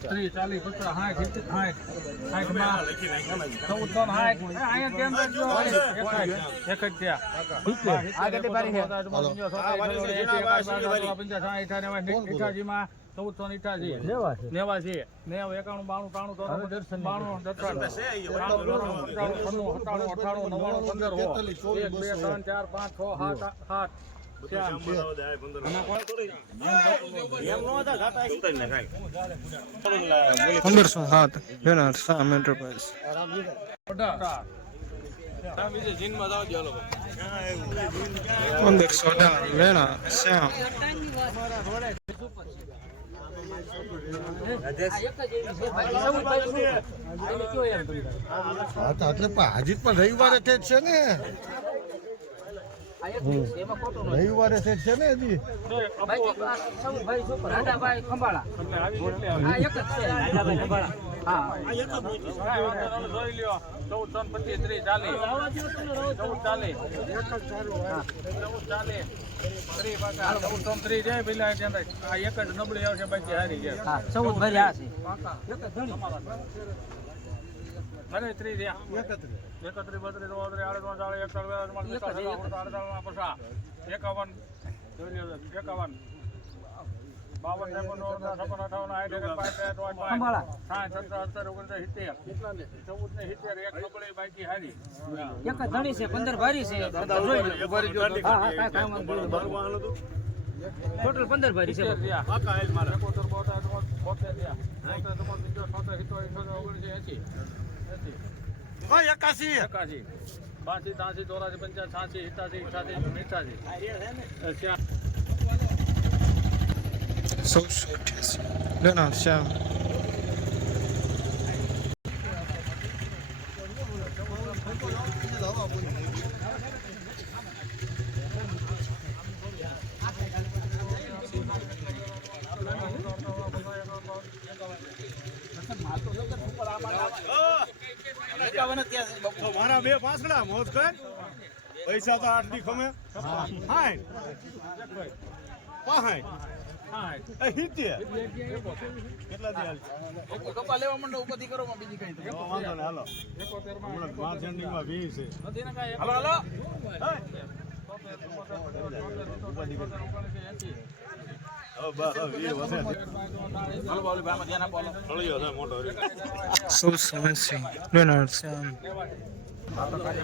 ત્રીસ ચાલીસ પચાસ સાઠ સાઠ સાઠ ચૌદ ત્રણ સાઠ અહીંયા કેમ એક જ ત્યાં. ચૌદસો અઠ્યાસી નેવાસી નેવ એકાણું બાણું ત્રાણું ચોરાણું બાણું પંચાણું છન્નું સત્તાણું અઠ્ઠાણું નવ્વાણું પંદર એક બે ત્રણ ચાર પાંચ છ સાત સાત પંદરસો સાત. લેનાર સામ એન્ટરપ્રાઇઝ પંદરસો અઢાર. લેનાર શ્યામ. હાજી પણ રવિવારે છે ને? રવિવારે જ છે ને હજી? જોઈ લ્યો ચૌદ ત્રણ પચીસ ત્રીસ ચાલીસ ચૌદ ચાલીસ ચૌદ આ જ નબળી આવશે બાકી હારી ગયા ચૌદ છે. ત્રીસ રહ્યા એકત્રીસ બત્રીસ ચોત્રીસ આડત્રીસ ચાલીસ એકતાલીસ અડતાલીસ પચાસ એકાવન જોઈ લ્યો એકાવન બાવન ત્રેપન છપ્પન અઠાવન સાઠ સત્તર અઠ્તર ઓગણત્રીસ સિત્તેર. ચૌદ ને સિત્તેર એક નબળી બાકી હારી. એક ધણી છે પંદર ભારી છે. ટોટલ પંદર ભારી છે. સિત્તેર એકોતેર બોતેર બોતેર ઓગણસી એંસી. એંસી. એકાસી એકાસી બાસી ત્રાસી ચોરાસી પંચાસી છ્યાસી સિત્તાસી અઠ્યાસી અઠ્યાસી ચૌદસો અઠ્યાસી. ના શ્યામ મારા બે પાંસડા મોજ કર. પૈસા તો આઠ દી ખમે. હાય. પાહાય. હાલ કપા લેવા No, no, it's um. હાલો છે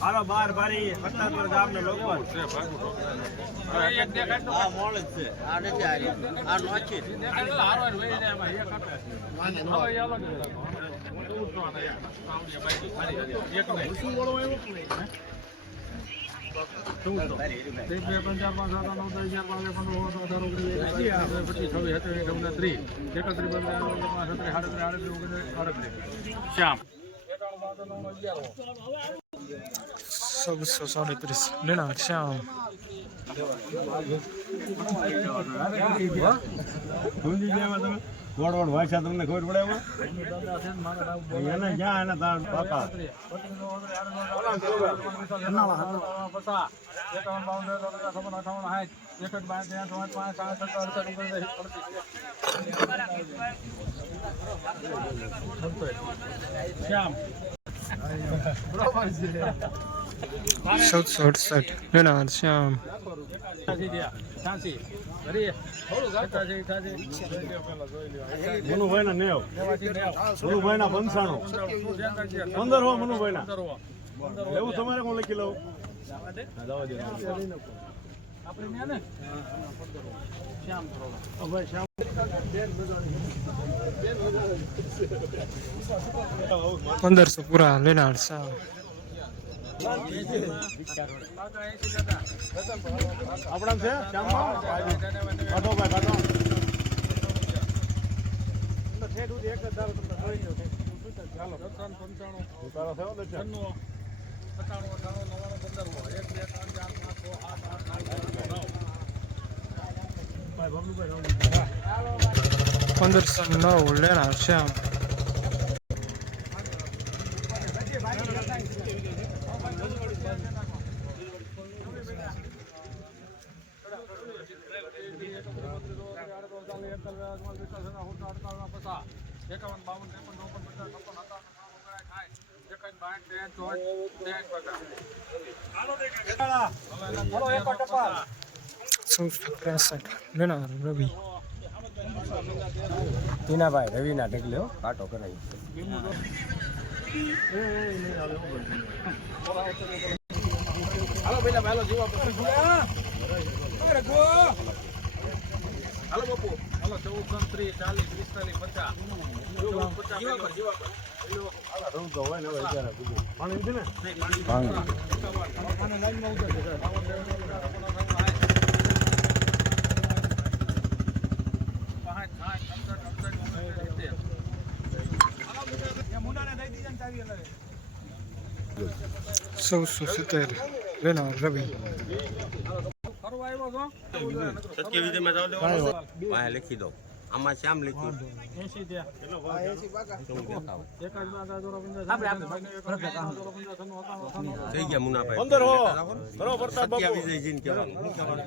છે બાર બારી સત્તાવર ગામના લોકો એક દેખાય તો આ મોળ જ છે આ નથી હારી આ નોચી આગળ હારો વહી જાય એમાં એક હતો. હવે ખાલી હારી. એક નહીં. એક, બે, ત્રણ, ચાર, પાંચ, સાત, નવ, દસ, અગિયાર, બાર, તેર, પંદર, સત્તર, અઢાર, ઓગણીસ, પચીસ, છવ્વીસ, સત્યાવીસ, ત્રીસ, પાંચ. શ્યામ. ચૌદસો ગોળ ગોળ વાંચ્યા તમને ખબર પડે એમાં? એને જ્યાં એને તાર પાકા શ્યામ. ચૌદસો અડસઠ. લેનાર શ્યામ મનુભાઈ ના નેવ. મનુભાઈ ના પંચાણું. પંદર હો મનુભાઈ ના એવું તમારે કોણ લખી લઉં પંદરસો પૂરા લેનાર શ્યામ આપણા છે શ્યામમાં? કાઢો ભાઈ કાઢો ઉતારો થયો ને છે? પંદરસો નવ શ્યામ એકતાલીસ પંદર બાવન ત્રેપન ચોપન પચાસ છપ્પન સત્તાવન અઠાવન ઓગણસાઠ સાઠ એકવીસ બાવીસ ત્રેસઠ ચોવીસ ત્રેસઠ પચાસ હાલો એક ટપા ચૌદસો ત્રેસઠ લેનાર રવિ ટીનાભાઈ રવિના ઢગલે હો કાંટો કરાવી હાલો પેલા પહેલો જીવા ચૌદ ત્રીસ ચાલીસ પિસ્તાલીસ પચાસ ચૌદસો સિત્તેર રવિ. ફરવા આવ્યો છો? સત્ય વિજયમાં જાવ દો વાયા લખી દો. આમાં શ્યામ લખ્યું. થઈ ગયા મુનાભાઈ. પંદર હો. કહેવાનું. શું કહેવાનું.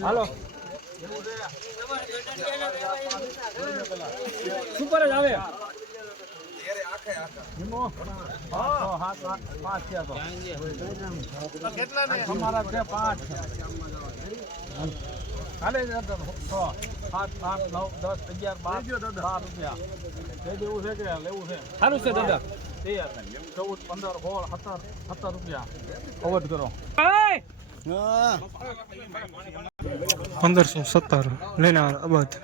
હાલો. સુપર જ આવે. પાંચ છે પાંચ. હાલે છે સાત આઠ નવ દસ અગિયાર બાર બાર રૂપિયા. દેવું છે કે લેવું છે. સારું છે દાદા. ચૌદ પંદર સોળ સત્તર સત્તર રૂપિયા અવધ કરો પંદરસો સત્તર લેનાર અબધ